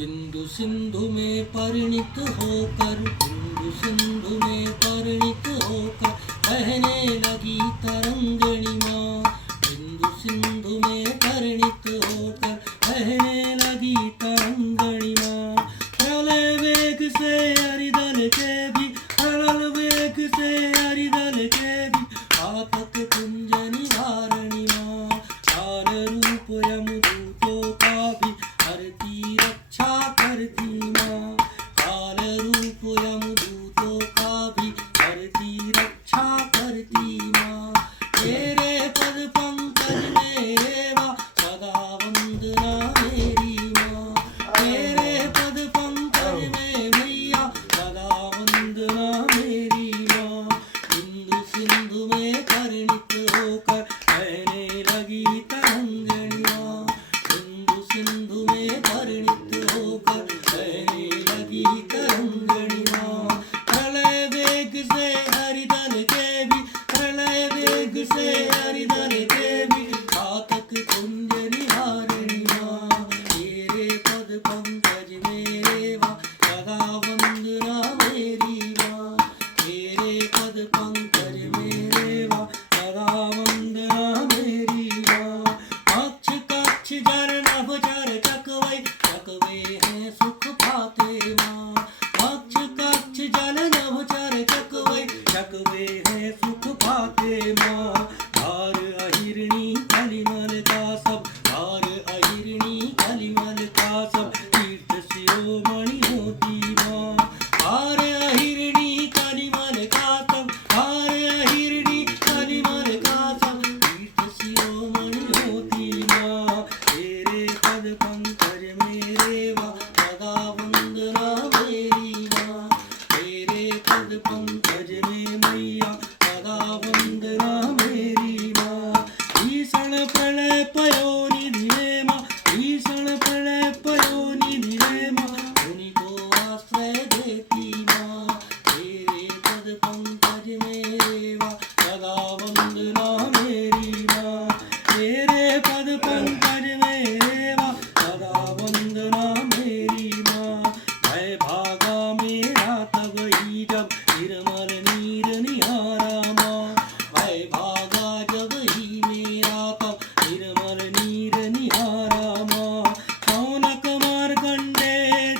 बिंदु सिंधु में परिणित होकर, बिंदु सिंधु में परिणित होकर बहने लगी तरंगिणी माँ। बिंदु सिंधु में परिणित होकर बहने लगी तरंगिणी माँ। प्रलय वेग से हरिदल के भी, प्रलय वेग से हरिदल के भी आतक कुंज निवारणी माँ। काल रूप यमदूतों का भी हरती रक्षा करती माँ। काल रूप यमदूतों का भी हरती रक्षा करती माँ। तेरे पद पंकज में रेवा सदा वंदना मेरी माँ। तेरे पद पंकज में मैया सदा वंदना मेरी माँ। बिंदु सिंधु में परिणित होकर बहने लगी तरंगिणी माँ। बिंदु सिंधु में परिणित होकर बहने लगी तरंगिणी माँ। प्रलय वेग से हरिदल के भी, प्रलय वेग से हरिदल के भी आतक कुंज निहारिणी माँ। तेरे पद पंकज में रेवा सदा वंदना मेरी माँ। तेरे पद पंकज में रेवा सदा वंदना मेरी माँ। अक्ष कक्ष जर नभ जर चकवै, चकवे हैं सुख पाते माँ। अक्ष कक्ष जल नभ जर चकवै, चकवे हैं सुख पाते माँ। भार अहिरणी कलिमल का सब, भार अहिरणी कलिमल का सब तीर्थ शिरोमणि होती माँ। भार अहिरणी कलिमल का सब, भार अहिरणी कलिमल का सब तीर्थ शिरोमणि होती माँ। तेरे पद पंकज में रेवा सदा वंदना मेरी माँ। तेरे पद पंकज में मैया सदा वंदना मेरी माँ। भीषण प्रलय पयोनिधि रे माँ, भीषण प्रलय पयोनिधि रे माँ, मुनि को आश्रय देती माँ। तेरे पद पंकज में रेवा सदा वंदना मेरी माँ। तेरे पद पंकज में रेवा सदा वंदना मेरी माँ। भय भागा मेरा तब ही जब निर्मल नीर निहारा माँ। भय भागा जब ही मेरा तब निर्मल नीर निहारा माँ। शौनक मार्कंडे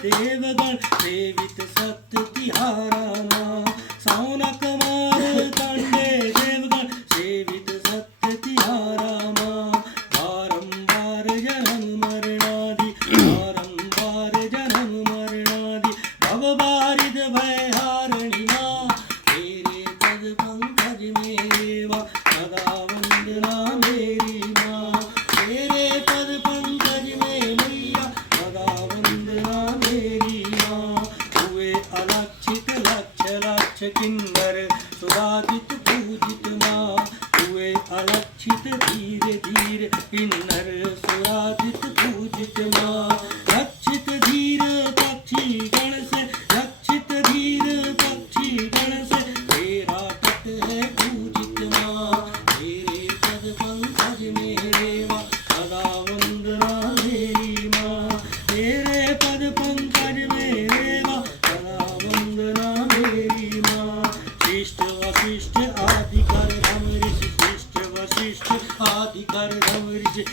देवगण सेवित सत्य तिहारा माँ। शौनक मार्कंडे देवगण सेवित सत्य तिहारा माँ। बारंबार जन्म मरणादि, बारंबार जन्म मरणादि भवबारिद भयहारिणी माँ। तेरे पद पंकज में रेवा सदा वंदना मेरी माँ। तेरे पद पंकज में मैया सदा वंदना मेरी माँ। हुए अलक्षित लक्ष्य लक्ष्य किन्नर सुरादित पूजित माँ। हुए अलक्षित धीरे धीरे किन्नर सुरादित पूजित माँ। लक्षित धीर पक्षी गण से, लक्षित धीर पक्षी गण से तेरा तट है पूजित माँ। तेरे पद पंकज में रेवा सदा वंदना मेरी माँ। तेरे पद पंकज में रेवा सदा वंदना मेरी माँ। शिष्ट वशिष्ठ आदि कर धम ऋषि, शिष्ट वशिष्ठ आदि कर धम ऋषि,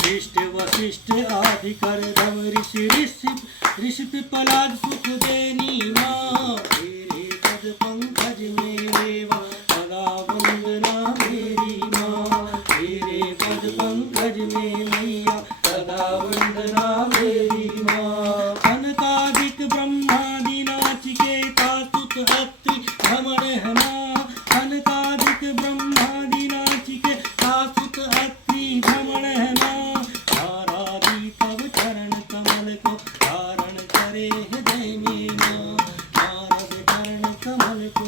शिष्ट वशिष्ठ आदि कर धम ऋषि, ऋषि पिपलाद सुख देनी माँ। तेरे पद पंकज में रेवा सदा वंदना मेरी माँ। तेरे पद पंकज में मैया सदा वंदना मेरी माँ। कनकादिक ब्रह्मादि नाचिकेता सुत अत्रि भ्रमण है माँ। कनकादिक ब्रह्मादि नाचिकेता सुत अत्रि भ्रमण है माँ। नारादी तब चरण कमल को धारण करे हृदय में माँ। नारद चरण कमल को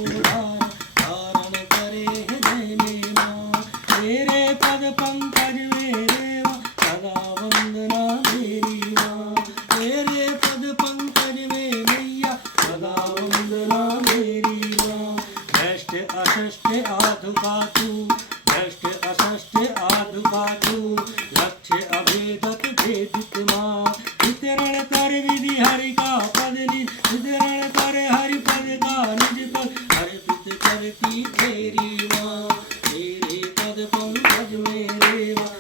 हरि का पद निज रण करे हरि पद का निज पद अर्पित करती तेरी माँ तेरे पद पंकज मेरे माँ